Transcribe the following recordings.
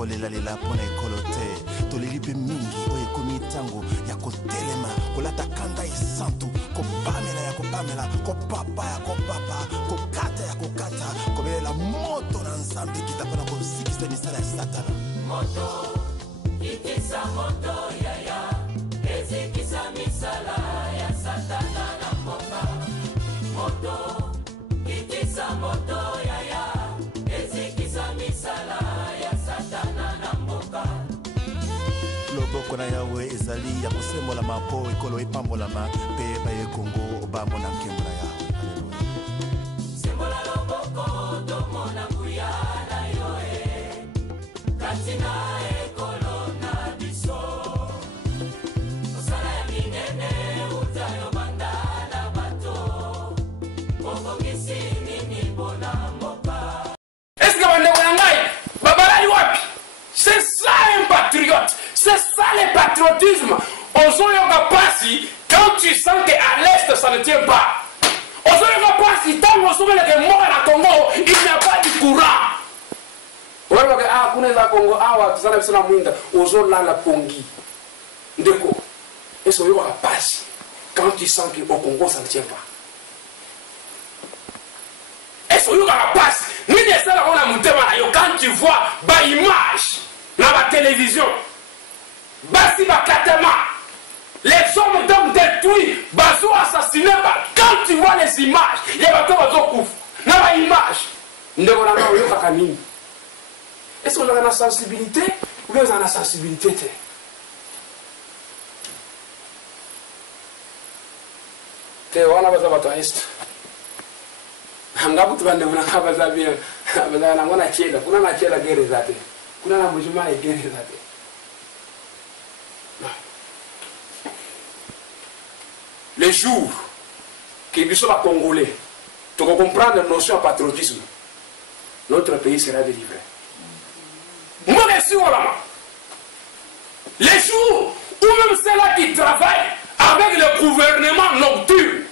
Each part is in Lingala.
kolela pona ekolote tolelipe mingi oye komi tango ya kotelema kolata kanda esantu kopamela ya kopamela kopapa ya kopapa kokata ya kokata kobelela moto na nzambe kitapana kosikisa misala ya satana moto ikisa moto yaya ezikisa misala ya satana na mboka moto ikisa moto yaya ezikisa misala ya satana na mboka loboko na yawe ezali ya kosembola mapo ekolo epambolama mpe baye kongo bamona nkembo na yawe aleluya sembola loboko tomona nguya na yoe katina ekolo na biso osala ya minene utayo banda na bato kokokisi nini bona mboka. Est-ce que bandeko na ngai babalali wapi? C'est ça un patriote. C'est ça le patriotisme. Ozoyoka pasi quand tu sens qu'à l'est ça ne tient pas. Ozoyoka pasi tant on souvient que mort na Congo il n'y a pas de courant. Wala ke kuna za Congo awa tsana bisana mwinda ozolala pongi. Ndeko. Eso yoka pasi quand tu sens que au Congo ça ne tient pas. Eso yoka pasi ni de ça on a mutema na yo quand tu vois ba image na ba télévision. Basi bakatema, les hommes d'hommes détruits, baso assassinés. Quand tu vois les images, il y a pas de couf. N'a pas image. Est-ce qu'on a la sensibilité ou bien on a la sensibilité? Te wana baza bato est. Ngabu tubande kuna kabaza bien. Baza na ngona chela, kuna na chela gere zate. Kuna na mujuma e gere zate. Les jours que nous sommes congolais, tu comprends la notion de patriotisme, notre pays sera délivré. Moi, je suis là. Les jours où même ceux-là qui travaillent avec le gouvernement nocturne,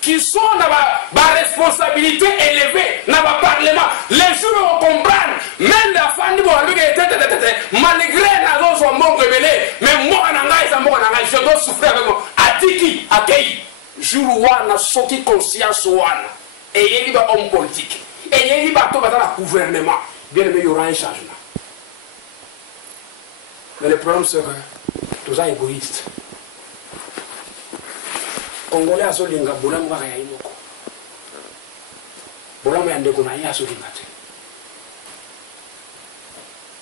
qui sont dans ma responsabilité élevée dans le Parlement, les jours où on comprend, même la fin du monde, malgré la zone sont bons rebellés, mais moi, je dois souffrir avec moi. Atiki, akei, jour wana, soki conscience wana, et il y a un homme politique, et il y a un gouvernement, bien aimé, il y aura un changement. Mais le problème c'est que tous sont égoïstes. Congolais a solinga bolam wa ya inoko. Bolam ya ndeko na ya solinga te.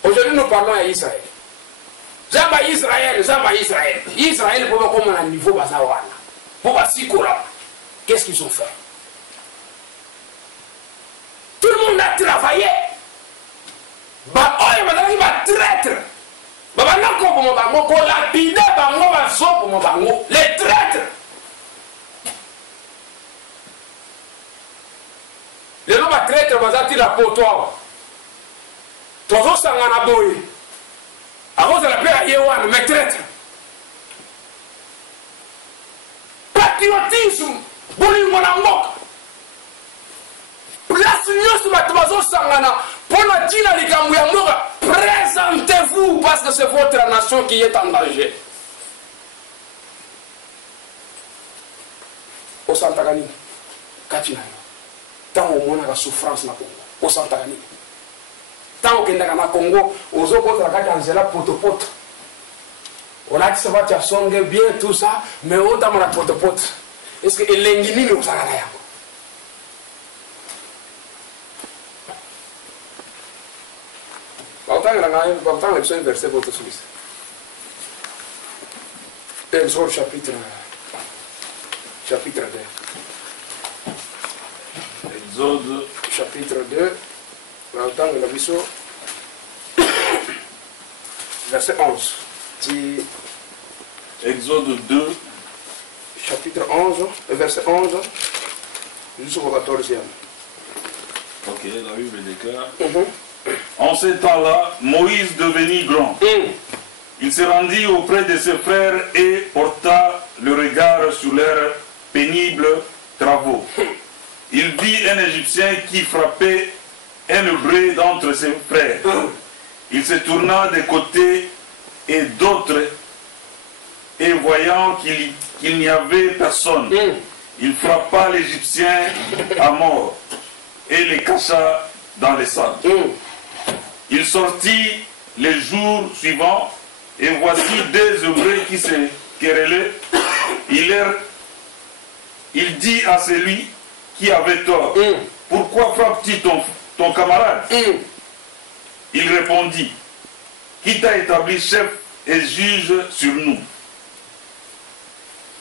Aujourd'hui nous parlons à Israël. Zamba Israël, Zamba Israël. Israël peut pas comme un niveau bazawana. Pour pas si courant. Qu'est-ce qu'ils ont fait? Tout le monde a travaillé. Bah oh il va dire traître. Bah non comme mon bango, qu'on lapide bango baso pour mon bango. Les traîtres. Les gens va traître bazati la potoa. Tozo sangana boy. Avant de la paix à Yewan, mais traître. Patriotisme, boli monamok. Place nyos matbazo sangana. Pour la dîner les gamouyamoura, présentez-vous parce que c'est votre nation qui est en danger. Au Santagani, Katina. Tant au moins la souffrance na Congo. Au Santagani. Tant que na Congo, aux autres la carte en zela potopoto. On a dit ça va te sonner bien tout ça, mais autant la potopoto. Est-ce que l'engini nous a rien? Autant le seul verset votre Suisse. Exode chapitre 2. Exode chapitre 2. Autant le verset verset 11. Exode 2. Chapitre 11, verset 11 jusqu'au 14e. Ok, la Bible déclare. En ce temps-là, Moïse devenit grand. Il se rendit auprès de ses frères et porta le regard sur leurs pénibles travaux. Il vit un Égyptien qui frappait un Hébreu d'entre ses frères. il se tourna de côté et d'autres, et voyant qu'il n'y avait personne, il frappa l'Égyptien à mort et les cacha dans les sables. Il sortit les jours suivants, et voici deux Hébreux qui se querellaient. Il dit à celui qui avait tort, pourquoi frappes-tu ton camarade? Il répondit, qui t'a établi chef et juge sur nous?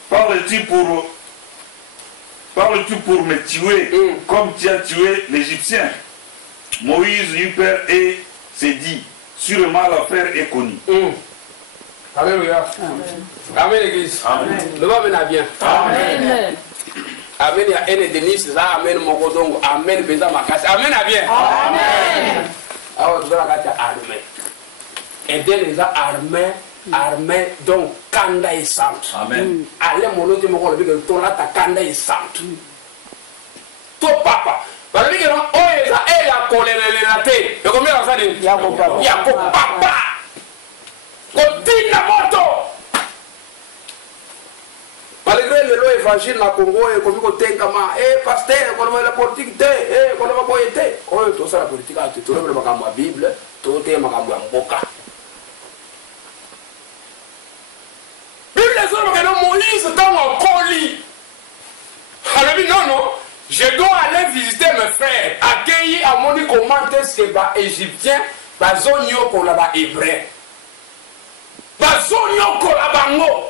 Parles-tu pour me tuer comme tu as tué l'Égyptien? Moïse eut peur et s'est dit, sûrement l'affaire est connue. Alléluia. Amen l'église. Le va venir bien. Amen. Amen, il y a un Denis, ça, Amen, mon godongo, Amen, Béza Makasi. Amen, à bien. Amen. Alors, tu vas la carte armée. Et dès les armée, donc, Kanda est sainte. Amen. Allez, mon autre, mon gars, le ton là, ta Kanda est sainte. Toi, papa. Parce que, oh, il a collé la tête. Et combien ça dit? Yako papa. Continue moto. Malgré le lot évangile na Congo et comme ko tenkama pasteur ko la politique te ko la boyete oh to ça la politique a to le makambo ya Bible to te makambo ya mboka Bible zo que non Moïse dans mon colis alors non je dois aller visiter mes frères accueillir à mon commenter ce ba égyptien ba zonyo ko la ba hébreu ba zonyo ko la bango.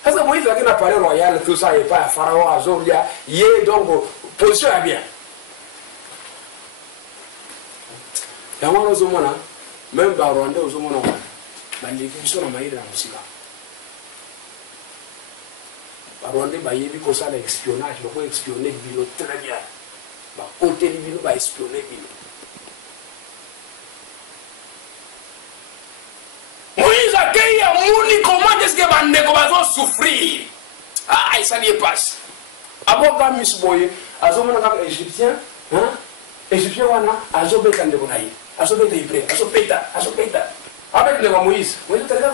Parce que Moïse a un appareil royal, tout ça, il n'y a pas un pharaon, à Zoria, il est donc position à bien. Et moi, nous sommes là, même dans le Rwanda, nous sommes là, les gens sont maïs dans le Sila. Dans le Rwanda, il y a des ça l'espionnage, il faut espionner le bilo très bien. Côté du bilo, il va espionner le bilo. Moïse a accueilli un mouni, comment est-ce que Bandeko va souffrir? Ah, il s'en y passe. Avant que Miss Boye, à ce moment-là, Égyptien, Égyptien, à ce moment-là, à ce moment-là, à ce moment-là, avec le Moïse, Moïse est là,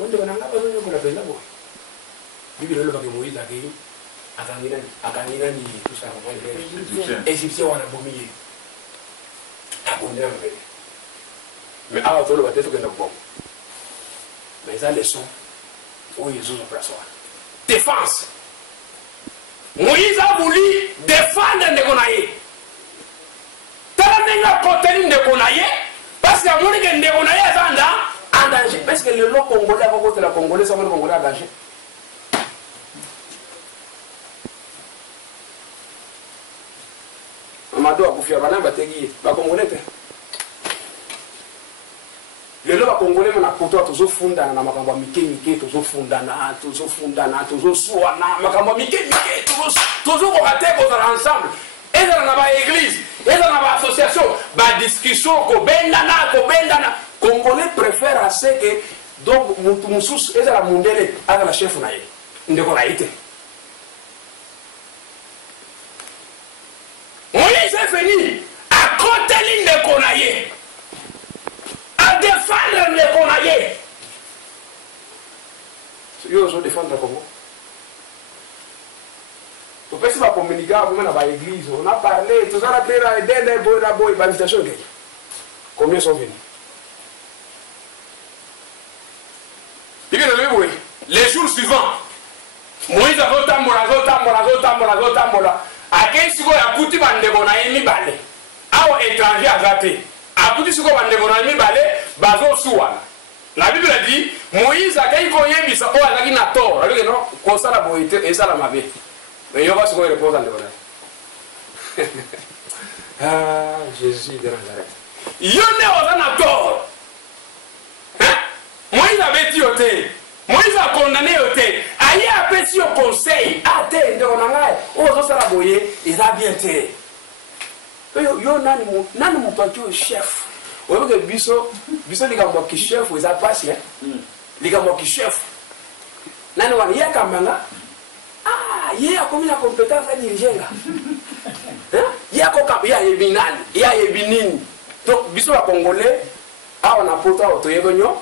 on ne va pas besoin de la peine. Bible le Moïse a accueilli, à Kanina, tout ça, Égyptien, on a vomi. Mais avant tout, le va être que nous bon. Mais ça, les sons, où ils ont place. Défense. Moïse a voulu défendre Ndekonaye. Tellement de contenu Ndekonaye, parce que Moïse Ndekonaye est en danger. Parce que le lot congolais, avant que la Congolais, ça va le Congolais en danger. Mamadou a confié à Bana Bategi, va Congolais. Le lot congolais na poto toujours fondana na makambo mike toujours fondana toujours soana makambo mike toujours ko rater ko ensemble et dans la église et dans la association ba discussion ko bendana congolais préfère assez que donc mususu et la mondele avec la chef na ye ndeko na ite Moïse est venu à côté l'inde konaye à défendre les Conaïens. Ils ont défendre le Congo. Tu peux pas communiquer avec l'église. On a parlé, tout ça, combien sont venus? Les jours suivants, Moïse a tambola. À quel sujet a coûté de Conaïens mi-balé? À étranger à gâter. Akuti siko bandeko na mibale bazo suwana. La Bible dit Moïse a kai ko yebisa o azaki na tort. Alors que non, ko sala boite et sala mabe. Mais yo ba siko répondre en devant. Ah, Jésus de Nazareth. Yo ne oza na tort. Moïse avait dit oté. Moïse a condamné oté. Aïe a péché au conseil. Ah té ndo na ngai. O zo sala boye, il a bien té. Yo nani mutoki o chef oyo ke biso likambo ki chef eza pasi likambo ki chef nani wana ye kamanga ye akomi na compétence ya dirigenga ye akoka ya yebi nani ya yebi nini donc biso ba congolais awa na poto toyeba nyo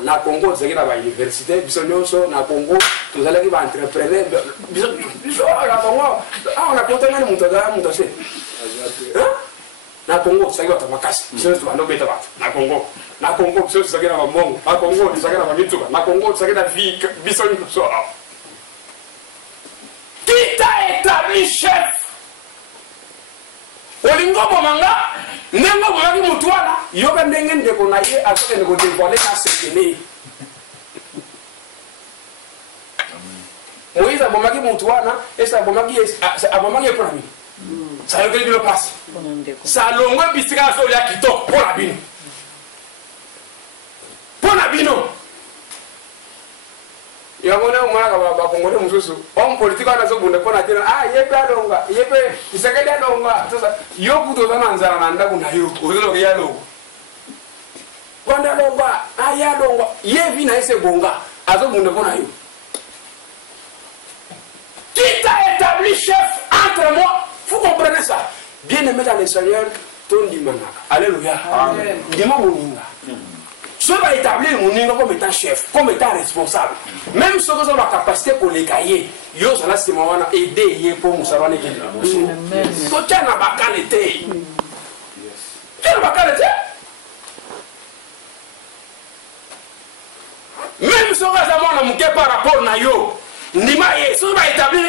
na Congo tozalaki na bauniversité biso nyonso na Congo tozalaki baentrepreneur biso na Congo awa na poto ngani moto azala moto ase na Congo tozalaki bato makasi biso nyonso tobanda kobeta bato na Congo biso tozalaki na bambongo na Congo tozalaki na bamituka na Congo tozalaki na vie biso nyonso awa. Qui t'a établi chef? Olingo bomanga nengo bomaki mutwana yoka ndenge ndeko na ye azokende kodevole na sekele Moïse abomaki mutwana esa abomaki pour ami ça yoka bilo passe ça longo bisika so ya kitoko pour la bino pour la bino yamona umwana ba kongole mususu on politique anazo bunda pona tena yepe alonga yepe isakede alonga sasa yoku to zana nzara na ndaku na yo uzelo ya longa kwanda longa ya longa yevi na ese bonga azo bunda pona yo. Qui t'a établi chef entre moi? Vous comprenez ça? Bien aimé dans le Seigneur ton dimanaka. Alléluia. Amen. Dima moninga. Ceux qui ont établi mon niveau comme étant chef, comme étant responsable, même ceux qui ont la capacité pour les cahiers, ils ont aidé pour nous savoir les gens. Quand tu as la qualité, tu as la qualité. Même ceux qui ont par rapport à yo, ceux qui ont établi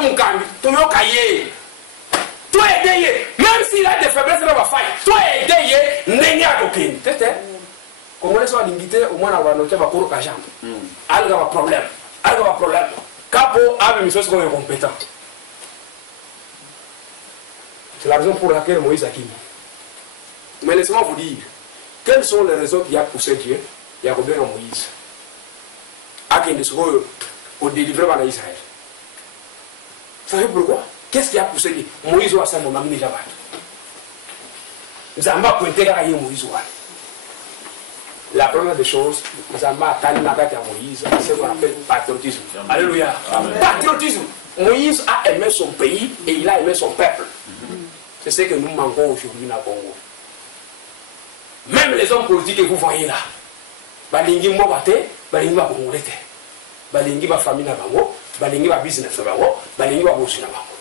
mon camp, tu as cahier. Tu as aidé, même s'il a des faiblesses dans la faille, tu as aidé, n'est pas aucune. Comment les gens l'invité au moins à avoir noté ma cour à jambe. Elle a un problème. Capo a une chose comme incompétent. C'est la raison pour laquelle Moïse a quitté. Mais laissez-moi vous dire, quelles sont les raisons qui a poussé Dieu, il y a combien de Moïse à qu'il soit au délivrement d'Israël. Vous savez pourquoi? Qu'est-ce qui a poussé Dieu? Moïse a sa maman déjà battu. Nous avons pointé à Moïse. La première des choses, nous avons attendu la bête à Moïse, c'est ce qu'on appelle patriotisme. Alléluia. Patriotisme. Moïse a aimé son pays et il a aimé son peuple. C'est ce que nous manquons aujourd'hui dans le Congo. Même les hommes politiques que vous voyez là, balingi mobate, balingi ba congolais, balingi ba famille na bango, balingi ba business na bango, balingi ba bourse na bango.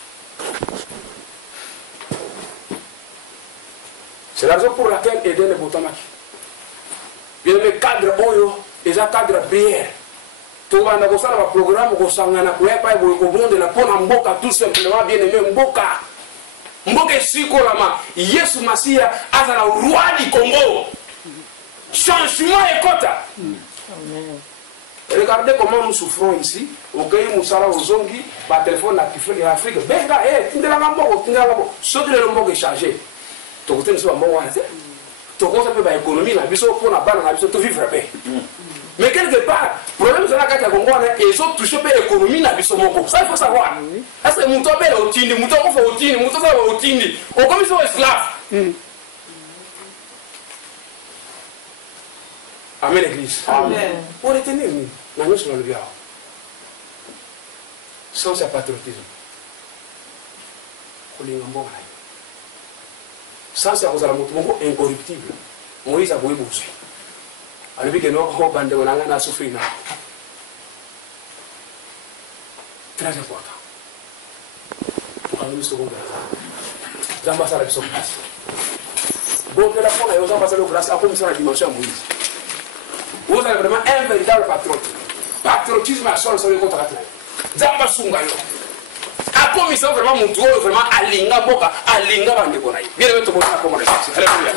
C'est la raison pour laquelle Eden et Botamaki. Bien le cadre oyo, les cadres prière. Tout le monde a un programme qui tout simplement bien aimé Mboka. Mboka Sikolama, Yesu Masia, Azala, roi du Congo. Changement et quota. Regardez comment nous souffrons ici. Au Gaï Moussala, au Zongi, par téléphone à l'Afrique. Benga, ceux qui l'ont chargé. Tu as dit que tu as l'économie, tu vivre paix. Mais quelque part, le problème c'est que les Congolais ils ont touché l'économie. Ça il faut savoir. Est-ce que les gens sont au Tindi, les gens sont au Tindi, les gens sont au Tindi. Comme ils sont esclaves. Amen l'église. Amen. Pour retenir, nous sommes le bien. Sans ce patriotisme. Sans ce incorruptible. Moïse a besoin de bouger. Alors que nous avons bandé on a souffert. Très important. Pour nous secondes. Les ambassadeurs sont place. Bon, que la fois les ambassadeurs place a commencé la dimension Moïse. Vous avez vraiment un véritable patriotisme. Patriotisme à sol sur le contrat. Zamba Sungayo. A commis vraiment mon tour, vraiment à Linga Boka, à Linga Bandebonaï. Bien le monde a commencé. Alléluia.